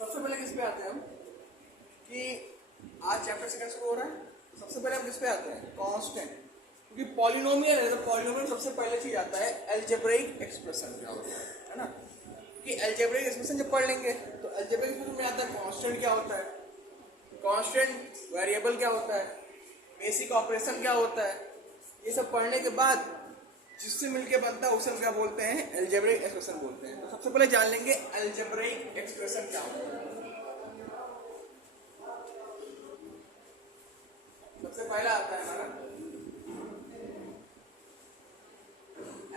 सबसे पहले किस पे आते हैं हम कि आज चैप्टर सेकंड शुरू हो रहा है। सबसे पहले हम किस पे आते हैं, कांस्टेंट। क्योंकि पॉलिनोमियल है तो पॉलिनोमियल सबसे पहले चीज आता है अलजेब्रिक एक्सप्रेशन क्या होता है ना। क्योंकि अलजेब्रिक एक्सप्रेशन जब पढ़ लेंगे तो अलजेब्रिक एक्सप्रेशन में आता है कांस्टेंट क्या होता है, कांस्टेंट वेरिएबल क्या होता है, बेसिक ऑपरेशन क्या होता है। ये सब पढ़ने के बाद जिससे मिलके बनता है उसे हम क्या बोलते हैं, अलजेब्रिक एक्सप्रेशन बोलते हैं। तो सबसे पहले जान लेंगे अलजेब्रिक एक्सप्रेशन क्या होता है। सबसे पहला आता है हमारा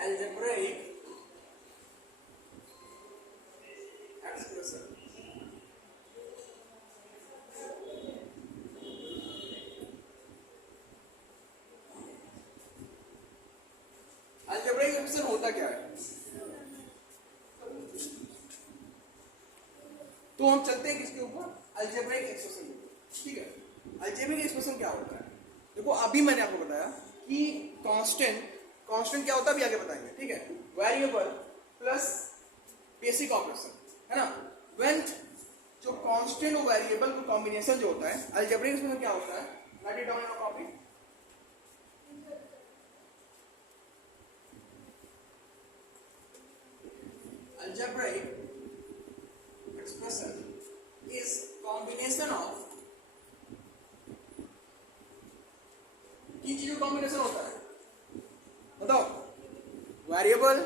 अलजेब्रिक एक्सप्रेशन। अलजेब्रिक एक्सप्रेशन होता क्या है, तो हम चलते हैं किसके ऊपर, अलजेब्रिक एक्सप्रेशन के ऊपर। ठीक है, अलजेब्रिक एक्सप्रेशन क्या होता है। देखो अभी मैंने आपको बताया कि कांस्टेंट क्या होता है, अभी आगे बताएंगे। ठीक है, वेरिएबल प्लस बेसिक ऑपरेशन है ना। व्हेन जो कांस्टेंट और वेरिएबल का कॉम्बिनेशन जो होता है अलजेब्रिक एक्सप्रेशन क्या होता है, right it down in your copy. Algebraic expression is combination of की चीजों कॉम्बिनेशन होता है, बताओ, variable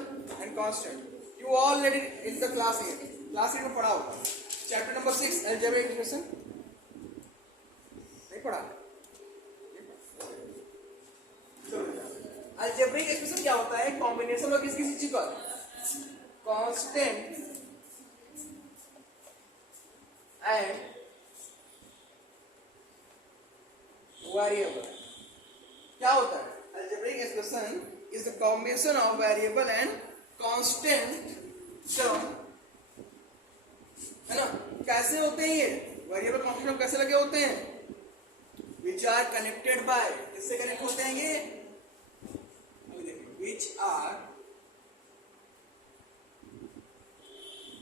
and constant. You already in the class 8 में पढ़ा होगा, चैप्टर नंबर 6 अलजेब्रिक एक्सप्रेशन नहीं पढ़ा। अलजेब्रिक एक्सप्रेशन क्या होता है, कॉम्बिनेशन ऑफ किस किस चीज का, कांस्टेंट एंड वेरिएबल। क्या होता है, algebraic expression is the combination of variable and constant term, है ना। कैसे होते हैं ये वेरिएबल कांस्टेंट, कैसे लगे होते हैं, विच आर कनेक्टेड बाय, किससे कनेक्ट होते हैं ये, विच आर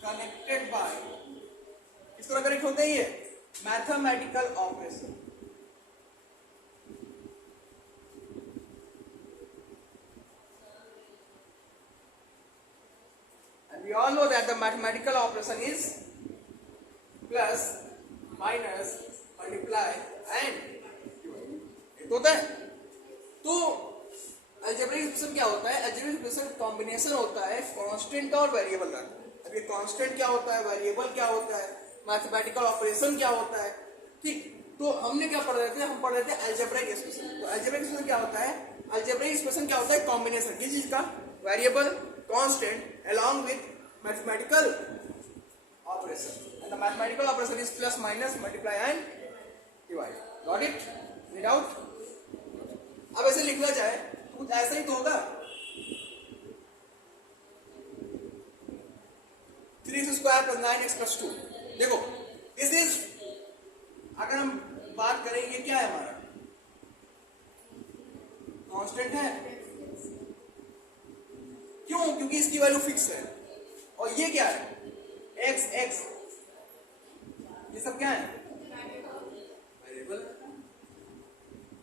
कनेक्टेड बाय, किस तरह कनेक्ट होते हैं ये, mathematical operation. We all know that the mathematical operation is plus, minus, multiply and divide होता है। तो अलजेब्रिक एक्सप्रेशन क्या होता है, अलजेब्रिक एक्सप्रेशन कॉम्बिनेशन होता है कांस्टेंट और वेरिएबल का। अब ये कांस्टेंट क्या होता है, वेरिएबल क्या होता है, मैथमेटिकल ऑपरेशन क्या होता है। ठीक, तो हमने क्या पढ़ रहे थे, हम पढ़ रहे थे अलजेब्रिक एक्सप्रेशन। तो अलजेब्रिक एक्सप्रेशन क्या होता है, अलजेब्रिक एक्सप्रेशन क्या होता है, कॉम्बिनेशन किस चीज का, variable constant along with mathematical operation, and the mathematical operation is plus, minus, multiply and divide. Got it? Any doubt? अब ऐसे लिखना जाए तो कुछ ऐसा ही तो होगा, 3x square plus 9x plus 2। देखो दिस इज, अगर हम बात करें ये क्या है हमारा, कांस्टेंट है। क्यों, क्योंकि इसकी वैल्यू फिक्स है। और ये क्या है, x x, ये सब क्या है, वेरिएबल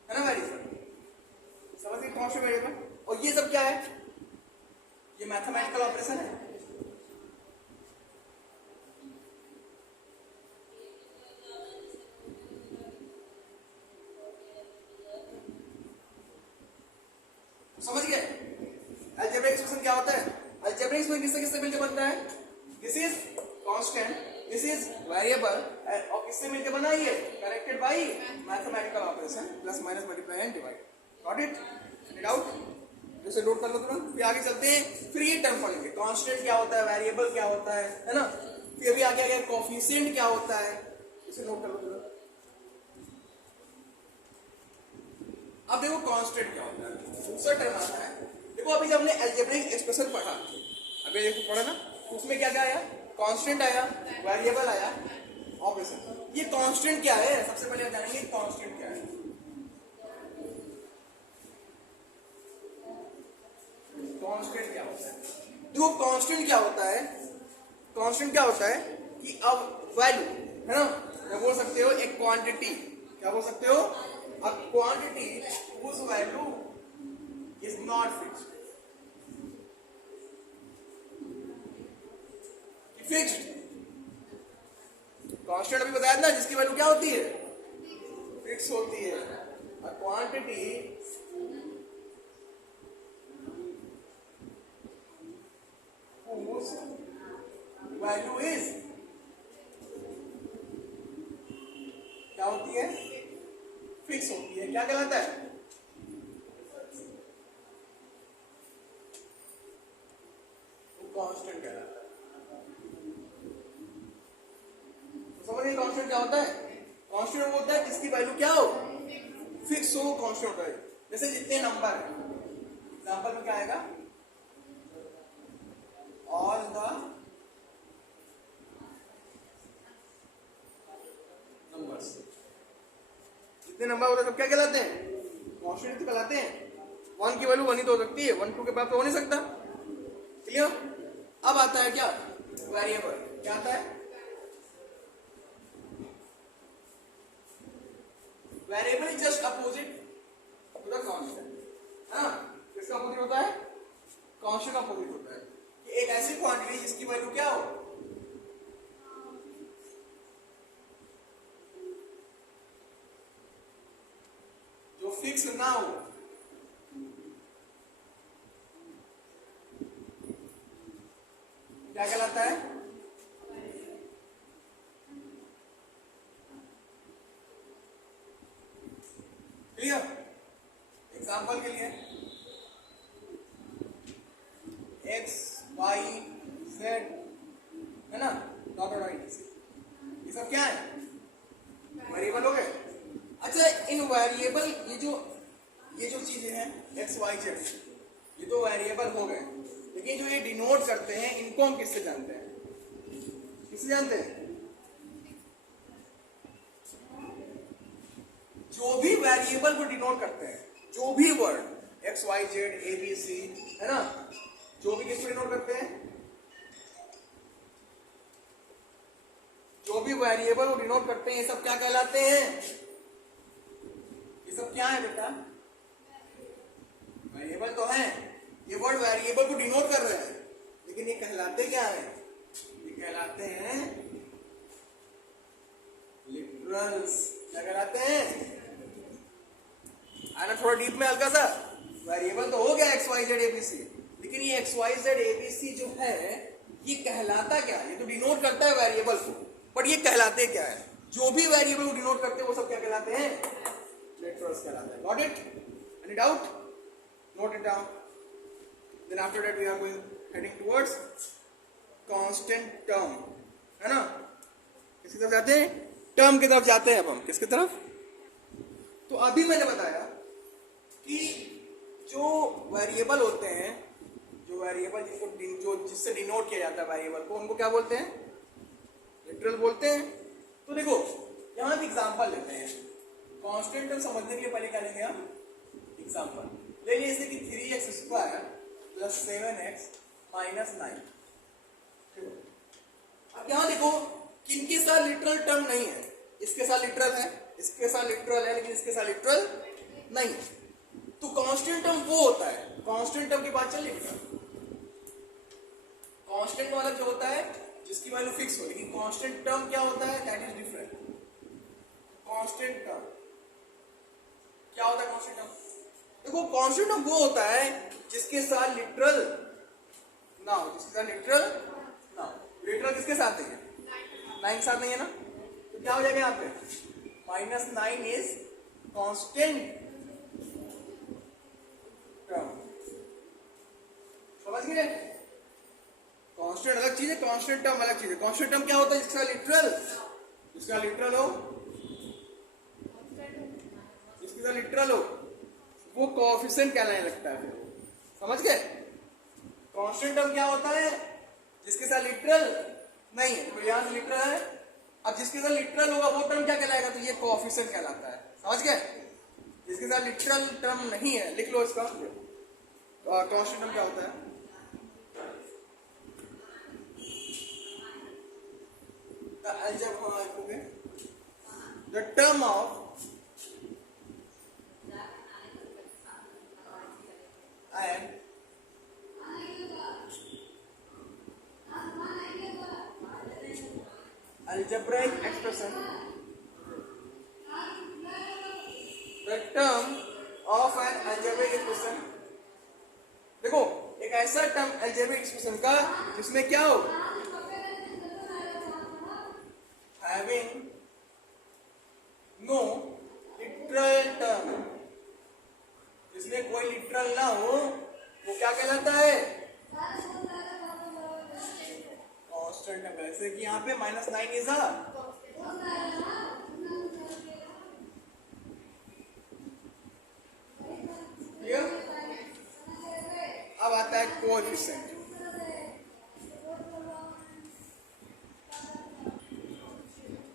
है ना, वेरिएबल समझ गए, कांस्टेंट वेरिएबल। और ये सब क्या है, ये मैथमेटिकल ऑपरेशन है। समझ गए अलजेब्रिक एक्सप्रेशन क्या होता है, अलजेब्रिक एक्सप्रेशन किससे किससे मिलकर बनता है, this is constant, this is variable, और किससे मिलकर बना, ये connected by mathematical operation plus, minus, multiply and divide. Got it? Any doubt? जैसे नोट कर लो तुरंत, फिर आगे चलते हैं, फिर ये टर्म पढ़ेंगे, कांस्टेंट क्या होता है, वेरिएबल क्या होता है ना। फिर अभी आगे कोएफिशिएंट क्या होता है, इसे नोट कर लो तुरंत। अब देखो कांस्टेंट क्या होता है, दूसरा टर्म आता है। देखो अभी जब हमने अलजेब्रिक एक्सप्रेशन पढ़ा, अभी देखो पढ़ा ना, उसमें क्या क्या आया, कांस्टेंट आया, वेरिएबल आया, ऑपरेशन। ये कांस्टेंट क्या है, सबसे पहले जानेंगे कांस्टेंट क्या है। कांस्टेंट क्या होता है, देखो कांस्टेंट क्या होता है, कांस्टेंट क्या होता है कि अब वैल्यू है ना, क्या बोल सकते हो, एक क्वांटिटी, क्या बोल सकते हो, a quantity whose value is not fixed, fixed constant अभी बताया ना जिसकी वैल्यू क्या होती है, फिक्स होती है, a quantity whose value is क्या होती है, फिक्स होती है, क्या कहलाता है, कांस्टेंट कहलाता है। तो समझिए कांस्टेंट क्या होता है, कांस्टेंट वो होता है जिसकी वैल्यू क्या हो, फिक्स हो, कांस्टेंट होता है। जैसे जितने नंबर है, एग्जांपल में क्या आएगा, ऑल द नंबर्स, जितने नंबर होते हैं सब क्या कहलाते हैं, कांस्टेंट तो कहलाते हैं। 1 की वैल्यू 1 ही तो हो सकती है, 1 2 के बाद तो हो नहीं सकता, क्लियर। अब आता है क्या, वेरिएबल, क्या आता है, variable is just opposite to the constant, है ना, किसका अपोजिट होता है, कांस्टेंट का अपोजिट होता है, कि एक ऐसी क्वांटिटी जिसकी वैल्यू क्या हो, जो फिक्स ना हो, क्या कहलाता है, क्लियर। एग्जांपल के लिए x y z है ना, डॉट डॉट ये सब क्या है, वेरिएबल हो गए। अच्छा इन वेरिएबल ये जो चीजें हैं x y z ये तो वेरिएबल हो गए, लेकिन जो ये डिनोट करते हैं इनको हम किससे जानते हैं, किससे जानते हैं, जो भी वेरिएबल को डिनोट करते हैं, जो भी word x y z a b c है ना, जो भी किसको डिनोट करते हैं, जो भी वेरिएबल को डिनोट करते हैं, ये सब क्या कहलाते हैं, ये सब क्या है बेटा, वेरिएबल तो है, ये वर्ड वेरिएबल को डिनोट कर रहे हैं, लेकिन ये कहलाते क्या है, ये कहलाते हैं लिटरल्स, क्या कहलाते हैं, आना थोड़ा डीप में हल्का सा, वेरिएबल तो हो गया एक्स वाई जेड एबीसी, लेकिन ये एक्स वाई जेड एबीसी जो है ये कहलाता क्या है, ये तो डिनोट करता है वेरिएबल को, बट ये कहलाते क्या है, जो भी वेरिएबल को डिनोट करते हैं वो सब क्या कहलाते हैं, लिटरल्स कहलाते हैं। Got it, any doubt, note it down. Then after that we are going heading towards constant term, है ना, किसकी तरफ जाते हैं, टर्म की तरफ जाते हैं। अब हम किसकी तरफ, तो अभी मैंने बताया कि जो वेरिएबल होते हैं, जो वेरिएबल जो जिससे डिनोट किया जाता है वेरिएबल को, उनको क्या बोलते हैं, लिटरल बोलते हैं। तो देखो यहां भी एग्जांपल लेते हैं, कांस्टेंट टर्म समझने के लिए पहले क्या लेंगे हम, एग्जांपल ले लिए, जैसे कि 3x² + 7x - 9। अब यहां देखो किनके साथ लिटरल टर्म नहीं है, इसके साथ लिटरल है, इसके साथ लिटरल है, लेकिन इसके साथ लिटरल नहीं है। तो कांस्टेंट टर्म वो होता है, कांस्टेंट टर्म की बात चल रही है, कांस्टेंट वाला जो होता है जिसकी वैल्यू फिक्स हो, लेकिन कांस्टेंट टर्म क्या होता है, that is different. Constant term क्या होता है, कांस्टेंट टर्म देखो, कांस्टेंट टर्म वो होता है जिसके साथ लिटरल ना हो, जिसके साथ लिटरल ना हो। लिटरल किसके साथ है, 9 के साथ नहीं है ना, तो क्या हो जाएगा यहाँ पे, -9 इज कांस्टेंट टर्म। समझ गए, कांस्टेंट अलग चीज है, कांस्टेंट टर्म अलग चीज है। कांस्टेंट टर्म क्या होता है, जिसका लिटरल, जिसका लिटरल हो, जिसका लिटरल हो वो कोएफिशिएंट कहलाने लगता है। समझ गए, कांस्टेंट टर्म क्या होता है, जिसके साथ लिटरल नहीं है, तो यहां से लिटरल है, अब जिसके साथ लिटरल होगा वो टर्म क्या कहलाएगा, तो ये कोएफिशिएंट कहलाता है। समझ गए, जिसके साथ लिटरल टर्म नहीं है, लिख लो इसका कांस्टेंट टर्म क्या होता है, the term of an algebraic expression, the term of an algebraic expression. देखो एक ऐसा टर्म algebraic expression का जिसमें क्या हो, having no literal term, जिसमें कोई लिटरल ना हो वो क्या कहलाता है, कांस्टेंट नंबर. जैसे कि यहाँ पे -9 इज क्लियर. अब आता है कोएफिशिएंट.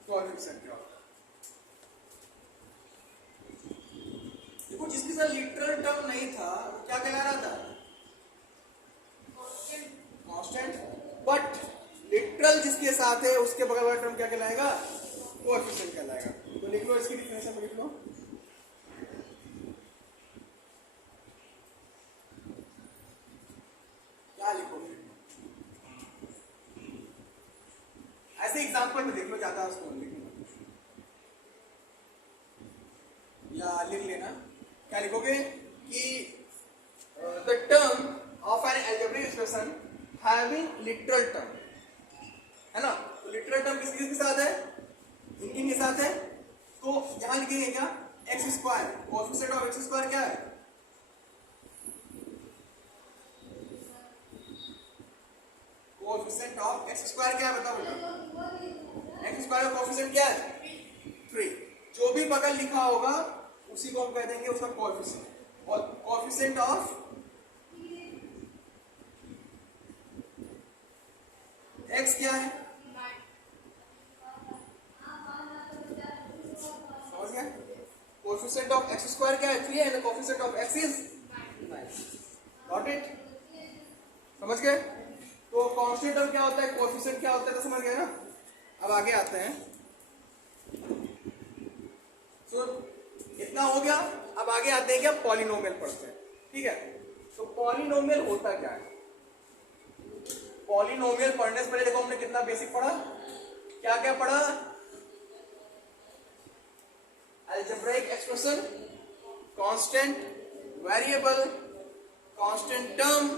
कोएफिशिएंट क्या होता है, देखो जिसके साथ लिटरल टर्म नहीं था वो क्या कहला रहा था, कांस्टेंट. बट लिटरल जिसके साथ है उसके बगल वाला टर्म क्या कहलाएगा, कोएफिशिएंट कहलाएगा. तो लिख लो इसकी डिफिनेशन लिख लो. क्या लिखोगे, ऐसे एग्जांपल में देख लो, ज्यादा उसको लिख लो या लिख लेना. क्या लिखोगे कि the term of N algebraic expression having literal term, है ना. तो लिटरल टर्म किसके साथ है, इनके साथ है. तो यहां लिखेंगे क्या, x square. Coefficient of x square क्या है, कोएफिशिएंट ऑफ एक्स स्क्वायर क्या है बताओ बेटा. एक्स स्क्वायर का कोएफिशिएंट क्या है, 3. जो भी बगल लिखा होगा उसी को हम कह देंगे उसका कोएफिशिएंट. और कोएफिशिएंट ऑफ एक्स क्या है, समझ गए. कोएफिशिएंट ऑफ एक्स स्क्वायर क्या है, 3 है. And coefficient of x is 9. Got it, समझ गए. तो कांस्टेंट टर्म क्या होता है, कोएफिशिएंट क्या होता है, तो समझ गए ना. अब आगे आते हैं. तो इतना हो गया. अब आगे आते हैं क्या, पॉलिनोमियल पढ़ते हैं. ठीक है. तो पॉलिनोमियल होता क्या है, पॉलिनोमियल पढ़ने से पहले देखो हमने कितना बेसिक पढ़ा, क्या क्या पढ़ा, algebraic expression, constant, variable, constant term,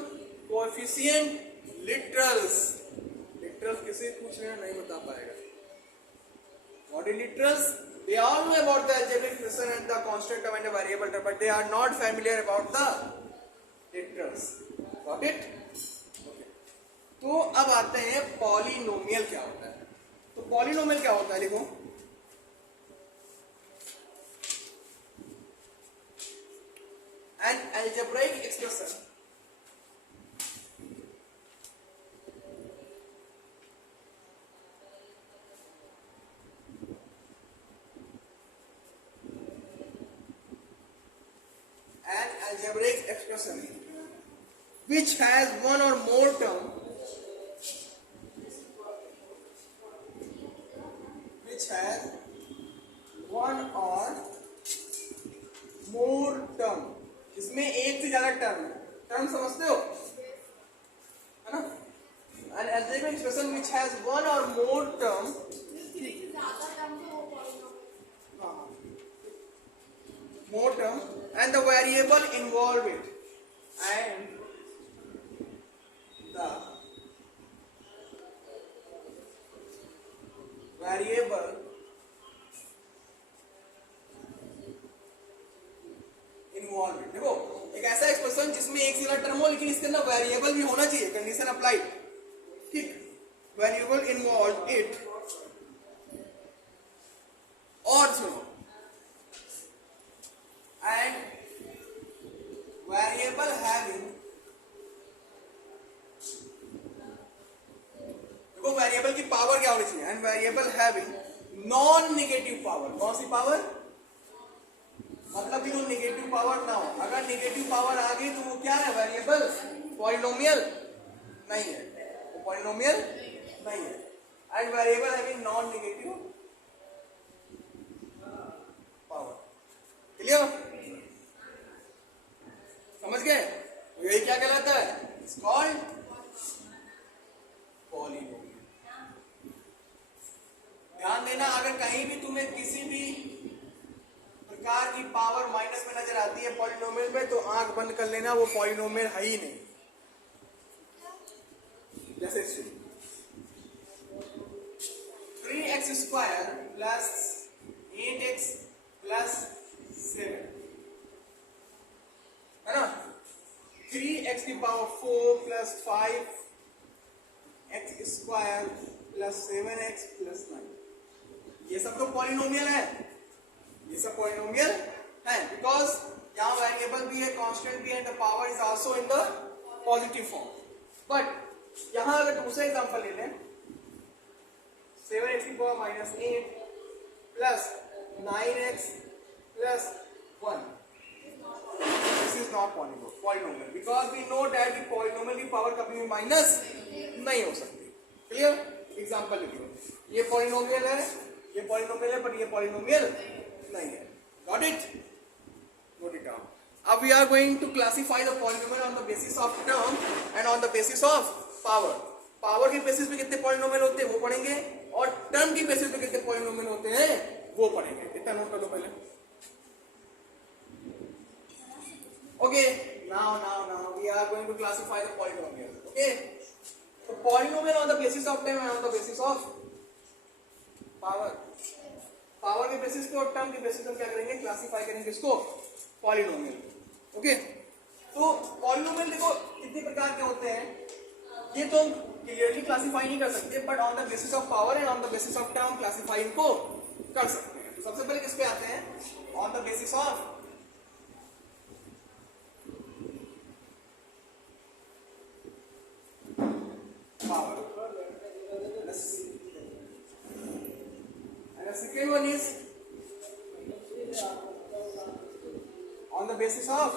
coefficient, literals. Literals किसे पूछ रहे हैं नहीं बता पाएगा. What is literals, they all know about the algebraic expression and the constant term and the variable term, but they are not familiar about the literals. Got it? Okay. तो अब आते हैं पॉलिनोमियल क्या होता है. तो पॉलिनोमियल क्या होता है, देखो an algebraic expression algebraic expression which has one or more term, which has one or more term, इसमें एक से ज्यादा टर्म है. टर्म समझते हो, है ना. an algebraic expression which has one or more term, more term and the variable involved it, and the variable involved it. देखो एक ऐसा एक्सप्रेशन जिसमें एक सिंगल टर्म हो लेकिन इसके अंदर वेरिएबल भी होना चाहिए, कंडीशन अप्लाइड. ठीक, वेरिएबल इन्वॉल्व इट, और सुनो, and variable having, देखो वेरिएबल की पावर क्या होनी चाहिए, and variable having non negative power. कौन सी पावर, मतलब कि वो नेगेटिव पावर ना हो. अगर नेगेटिव पावर आ गई तो वो क्या है, वेरिएबल, पॉलिनोमियल नहीं है, वो पॉलिनोमियल नहीं है. and variable having non-negative power. Clear? समझ गए? यही क्या कहलाता है? It's called polynomial. ध्यान देना, अगर कहीं भी तुम्हें किसी भी प्रकार की पावर माइनस में नजर आती है पॉलिनोमियल में, तो आंख बंद कर लेना, वो पॉलिनोमियल है ही नहीं. जैसे 3x square plus 8x plus 7 है ना. 3x की power 4 plus 5x square plus 7x plus 9, ये सब तो पॉलिनोमियल है. ये सब पॉलिनोमियल है बिकॉज यहाँ वेरिएबल भी है, कांस्टेंट भी है, the power is also in the positive form. But यहां अगर दूसरा एग्जांपल ले लें, 7x की power minus 8 plus 9x plus 1, this is not polynomial because we know that the polynomial की पावर कभी भी माइनस नहीं हो सकती. क्लियर? एग्जांपल लिखिए, ये पॉलिनोमियल है, ये पॉलिनोमियल है, बट ये पॉलिनोमियल नहीं है. Got it? Note it down. अब we are going to classify the polynomial on the basis of term and on the basis of power. Power के बेसिस पे कितने पॉलिनोमियल होते हैं वो पढ़ेंगे, और टर्म की बेसिस पे कितने पॉलिनोमियल होते हैं वो पढ़ेंगे. इतना नोट कर लो पहले. Okay, now we are going to classify the polynomial. Okay, तो polynomial on the basis of term and on the basis of power. Power के बेसिस पे और टर्म के बेसिस पे क्या करेंगे? क्लासिफाई करेंगे इसको पॉलिनोमियल. ओके, तो पॉलिनोमियल देखो कितने प्रकार के होते हैं, ये तो क्लियरली क्लासिफाई नहीं कर सकते, but on the basis of power and on the basis of term classify इनको कर सकते हैं. तो सबसे पहले किस पे आते हैं? On the basis of power. And the second one is on the basis of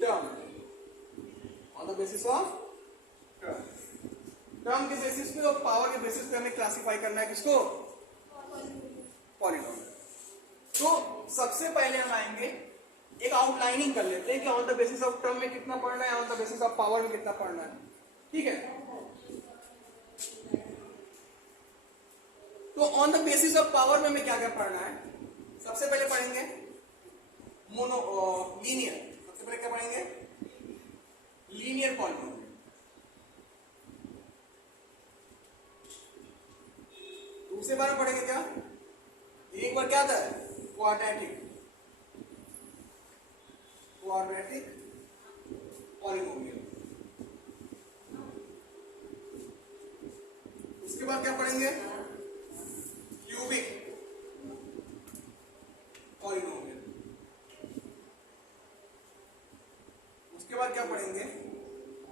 term. On the basis of term. Term के बेसिस पे और पावर के बेसिस पे हमें क्लासिफाई करना है किसको? पॉलिनोमियल. तो सबसे पहले हम आएंगे, एक आउटलाइनिंग कर लेते हैं कि on the basis of term में कितना पढ़ना है, on the basis of power में कितना पढ़ना है. ठीक है, तो on the basis of power में हमें क्या क्या पढ़ना है? सबसे पहले पढ़ेंगे लीनियर. सबसे पहले क्या पढ़ेंगे? Linear polynomial. दूसरे बार पढ़ेंगे क्या? एक बार क्या था? Quadratic polynomial. उसके बाद क्या पढ़ेंगे? Cubic polynomial. उसके बाद क्या पढ़ेंगे?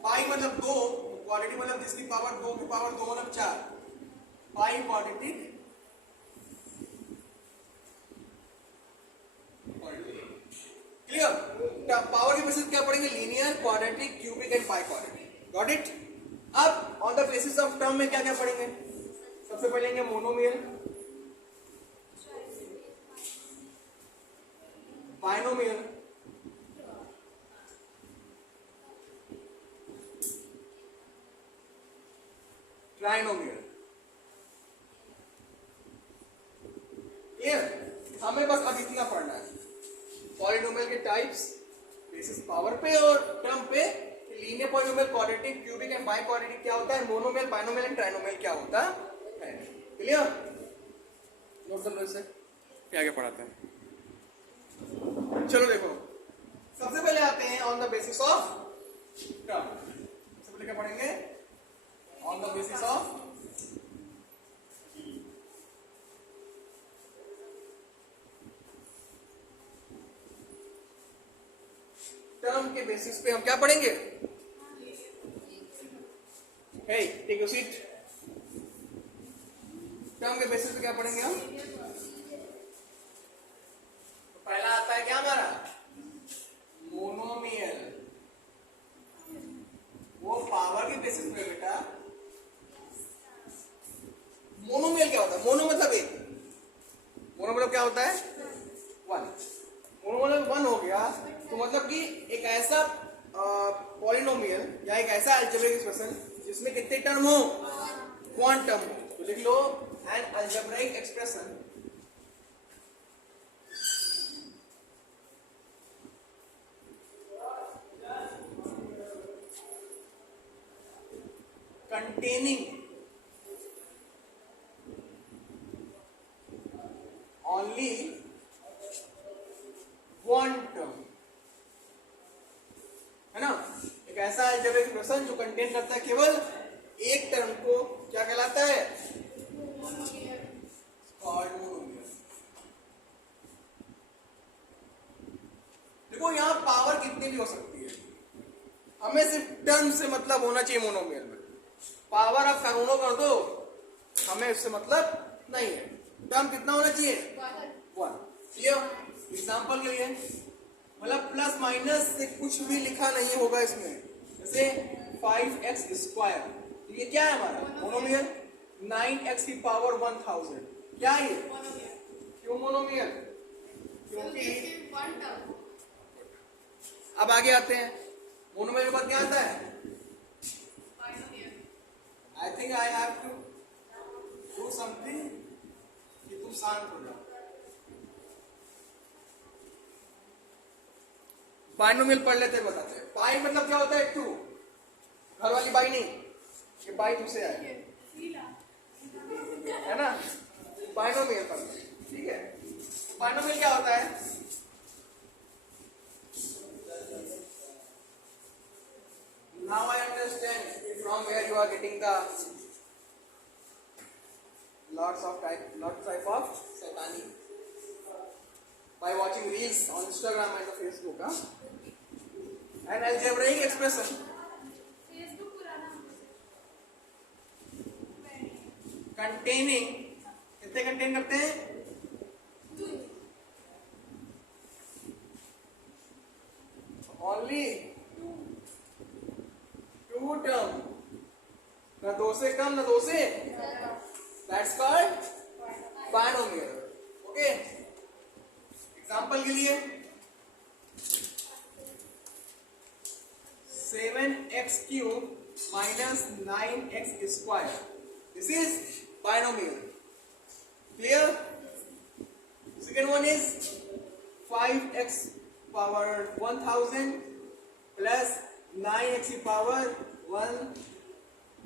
पाई मतलब 2, क्वाड्रेटिक मतलब जिसकी पावर 2 की पावर 2 मतलब 4, पाई क्वाड्रेटिक. क्लियर? पावर के बेसिस क्या पढ़ेंगे? Linear, quadratic, cubic and biquadratic. Got it? अब on the basis of term में क्या क्या पढ़ेंगे? सबसे पढ़ेंगे मोनोमियल, बाइनोमियल, ट्राइनोमियल. क्लियर? हमें बस अब इतना पढ़ना है. पॉलिनोमियल के टाइप्स बेसिस पावर पे और टर्म पे. Linear polynomial, quadratic, cubic and by quadratic क्या होता है, मोनोमियल, बाइनोमियल एंड ट्राइनोमियल क्या होता है. क्लियर? नोट कर लो इसे, क्या क्या पढ़ाते हैं. चलो देखो, सबसे पहले आते हैं on the basis of term. सबसे पहले क्या पढ़ेंगे? On the basis of term के बेसिस पे हम क्या पढ़ेंगे? हे टेक योर सीट. टर्म के बेसिस पे क्या पढ़ेंगे हम? तो पहला आता है क्या हमारा? मोनोमियल. वो पावर के बेसिस पे बेटा जिसमें कितने टर्म हो, 1 टर्म हो। तो लिख लो an algebraic expression containing only 1 term, है ना। एक ऐसा अलजेब्रिक एक्सप्रेशन जो कंटेन करता है केवल एक टर्म को, क्या कहलाता है, कॉल्ड मोनोमियल। देखो यहां पावर कितनी भी हो सकती है, हमें सिर्फ टर्म से मतलब होना चाहिए मोनोमियल में। पावर आप करोड़ों कर दो, हमें इससे मतलब नहीं है। टर्म कितना होना चाहिए, 1। क्लियर। एग्जाम्पल के लिए मतलब प्लस माइनस से कुछ भी लिखा नहीं होगा इसमें, जैसे 5x स्क्वायर, तो ये क्या है हमारा मोनोमियल। 9x की पावर 1000, क्या है ये, क्यों मोनोमियल, क्योंकि अब आगे आते हैं। मोनोमियल के बाद क्या आता है, I think I have to do something कि तुम शांत हो जाओ। बाइनोमियल पढ़ लेते हैं, बताते हैं। पाई मतलब क्या होता है, 2, घर वाली बाई नहीं, ये बाई तुमसे आए, है ना। बाइनोमियल पढ़ते हैं, ठीक है। बाइनोमियल क्या होता है, now I understand from where you are getting the lots type of Saitani by watching reels on Instagram and Facebook, an algebraic expression containing, कितने कंटेन करते हैं, only 2 term, ना 2 से कम ना 2 से, that's called binomial। Okay, example के लिए 7x cube minus 9x square, this is binomial। Clear? Second one is 5x power 1000 plus 9x की पावर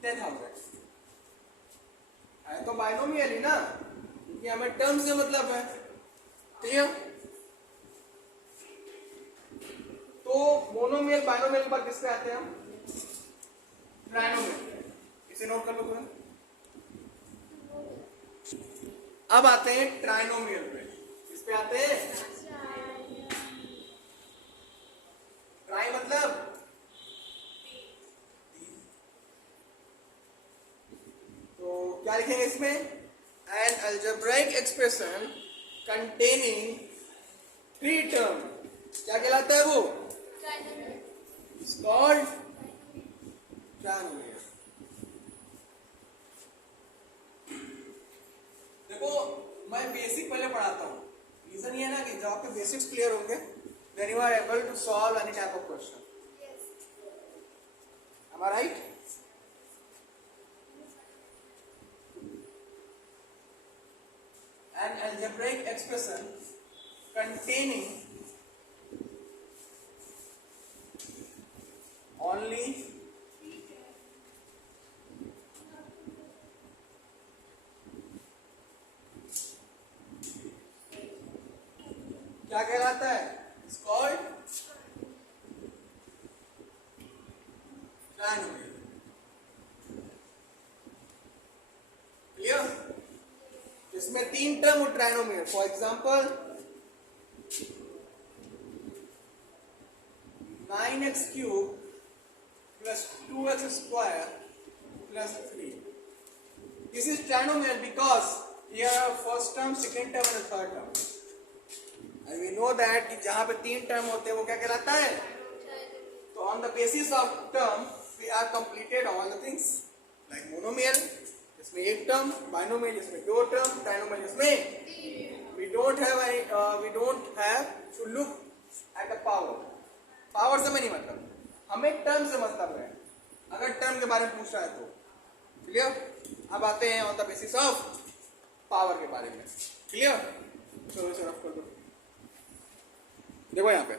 10,000 है, तो बाइनोमियल ही ना, क्योंकि हमें टर्म से मतलब है। क्लियर। तो मोनोमियल बाइनोमियल के बाद किस पे आते हैं हम, ट्राइनोमियल। इसे नोट कर लो तुरंत। अब आते हैं ट्राइनोमियल पे, किस पे आते हैं, ट्राई मतलब क्या लिखेंगे इसमें, an algebraic expression containing 3 term, क्या कहलाता है वो, इट्स कॉल्ड ट्राइनोमियल। देखो मैं बेसिक पहले पढ़ाता हूँ, रीजन ये है ना कि जब आपके बेसिक्स क्लियर होंगे then you are able to solve any type of question. Am I right. An algebraic expression containing only क्या कहलाता है, it's called trinomial। क्लियर। इसमें 3 टर्म हो trinomial, for example 9x cube plus 2x square plus 3, this is trinomial because here first term, second term and third term. And we know that कि जहां पे 3 term होते हैं वो क्या कहलाता है, तो on the basis of term we are completed all the things like monomial, इसमें 1 टर्म, बाइनोमियल इसमें 2 टर्म, ट्राइनोमियल इसमें we don't have to look at the power। Power से में नहीं मतलब, हमें टर्म से मतलब है। अगर टर्म के बारे में पूछ रहा है तो। क्लियर? अब आते हैं on the basis of power के बारे में। क्लियर? चलो इसे रफ कर दो। देखो यहाँ पे,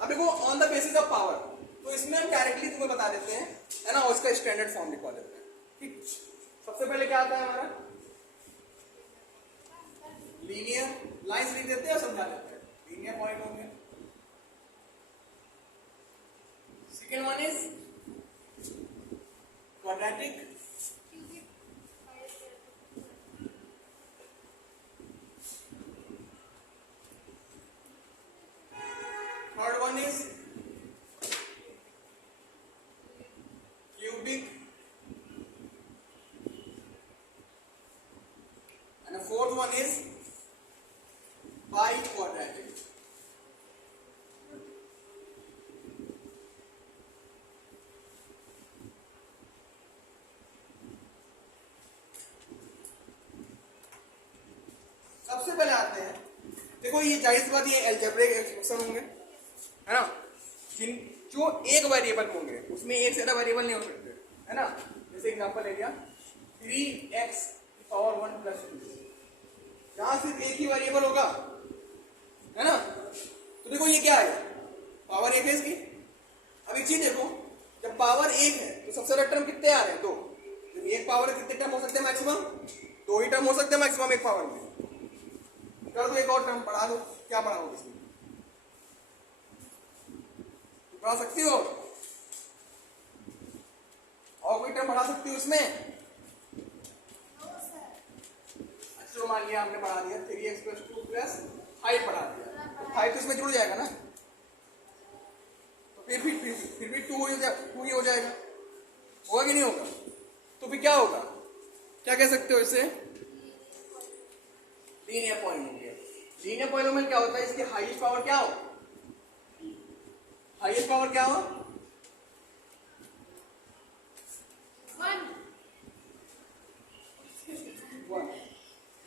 अब देखो on the basis of power, तो इसमें हम डायरेक्टली तुम्हें बता देते हैं, है ना, उसका स्टैंडर्ड फॉर्म लिखवा देते हैं। ठीक, सबसे पहले क्या आता है हमारा, लीनियर लाइंस लिख देते हैं और समझा देते हैं, लीनियर पॉइंट होंगे। Second one is quadratic, third one is cubic, and the fourth one is biquadratic. सबसे पहले आते हैं, देखो ये जाहिर सी बात, ये अलजेब्रिक एक्सप्रेशन होंगे, है ना, जिन जो एक वेरिएबल होंगे उसमें एक से ज्यादा वेरिएबल नहीं हो सकते, है ना। जैसे एग्जांपल ले लिया 3x पावर 1 प्लस 2, जहां सिर्फ एक ही वेरिएबल होगा, है ना। तो देखो ये क्या है, पावर एक है इसकी। अब एक चीज देखो, जब पावर एक है तो सबसे ज्यादा टर्म कितने आ रहे हैं, दो। जब एक पावर कितने टर्म हो सकते हैं मैक्सिमम, दो ही टर्म हो सकते हैं मैक्सिमम एक पावर में। कर दो एक और टर्म, बढ़ा दो, क्या बढ़ाओगे इसमें, बढ़ा सकती हो, और कोई टर्म बढ़ा सकती हो उसमें। अच्छा मान लिया हमने बढ़ा दिया 3x प्लस 2 प्लस 5 बढ़ा दिया, तो 5 तो इसमें जुड़ जाएगा ना, तो फिर भी 2 ही हो जाएगा, होगा कि नहीं होगा। तो फिर क्या होगा, क्या कह सकते हो इसे, लीनियर पॉलिनोमियल। लीनियर पॉलिनोमियल क्या होता है, इसकी हाईएस्ट पावर क्या हो, हाईएस्ट पावर क्या हो, 1।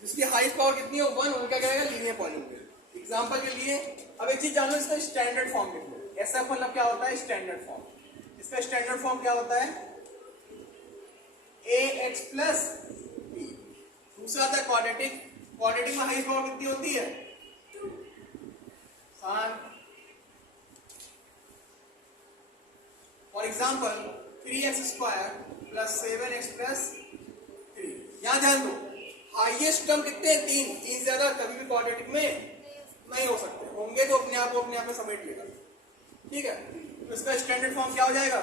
जिसकी हाईएस्ट पावर कितनी हो, 1, उनका क्या रहेगा, लीनियर पॉलिनोमियल। एग्जांपल के लिए अब एक चीज जानो, इसका स्टैंडर्ड फॉर्म लिख लो। ऐसा मतलब क्या होता है, स्टैंडर्ड फॉर्म। इसका स्टैंडर्ड फॉर्म क्या होता है, ax प्लस b। दूसरा था क्वाड्रेटिक, क्वाड्रेटिक में हाईएस्ट पावर कितनी होती है, 2। For example 3x square plus 7x plus 3। यहां ध्यान दो, हाईएस्ट टर्म कितने हैं, 3 से ज्यादा कभी भी क्वाड्रेटिक में नहीं हो सकते, होंगे तो अपने आप में समेट लेगा। ठीक है, तो इसका स्टैंडर्ड फॉर्म क्या हो जाएगा,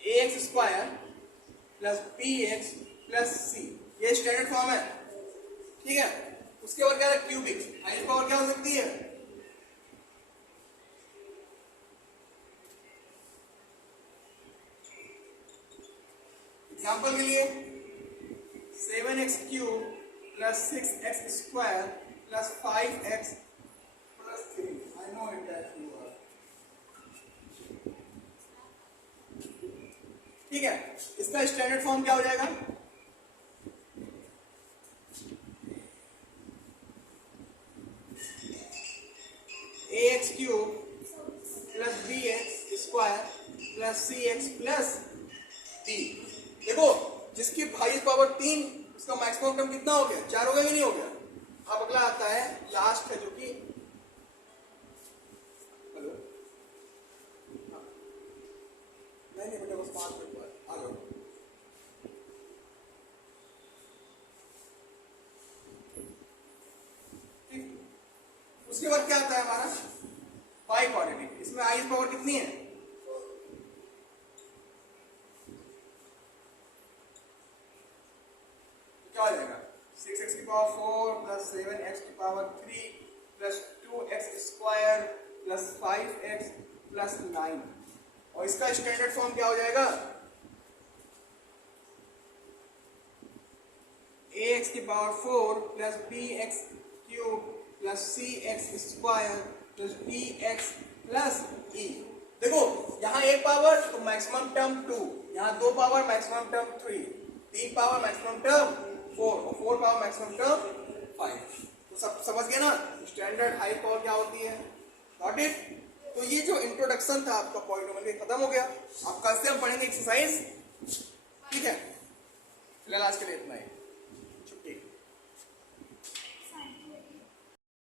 ax square plus bx plus c, ये स्टैंडर्ड फॉर्म है। ठीक है, उसके बाद क्या है, क्यूबिक, हाईएस्ट पावर क्या हो सकती है, एग्जाम्पल के लिए 7x cube plus 6x square plus 5x plus 3। I know it that you are. ठीक है, इसका स्टैंडर्ड फॉर्म क्या हो जाएगा, ax cube plus bx square plus cx plus d। देखो, जिसकी हाईएस्ट पावर 3, उसका मैक्सिमम टर्म कितना हो गया, 4 हो गया कि नहीं हो गया। अब अगला आता है लास्ट है, जो कि हेलो, नहीं बेटा, बस 5 मिनट बाद आ जाओ। ठीक, उसके बाद क्या आता है हमारा बाइक्वाड्रेटिक। इसमें हाईएस्ट पावर कितनी है, क्या हो जाएगा, 6x की पावर 4 प्लस 7x की power 3 plus 2x square plus 5x plus 9। और इसका स्टैंडर्ड फॉर्म क्या हो जाएगा, ax की power 4 plus bx cube plus cx square plus bx plus e। देखो, यहाँ एक पावर तो मैक्सिमम टर्म 2, यहाँ 2 power maximum term 3, 3 power maximum term 4 और 4 पावर मैक्सिमम टर्म 5। तो सब समझ गए ना, स्टैंडर्ड हाई पावर क्या होती है, गॉट इट। तो ये जो इंट्रोडक्शन था आपका पॉइंट नंबर 1 खत्म हो गया। अब कल से हम पढ़ेंगे एक्सरसाइज, ठीक है। फिलहाल आज के लिए इतना ही।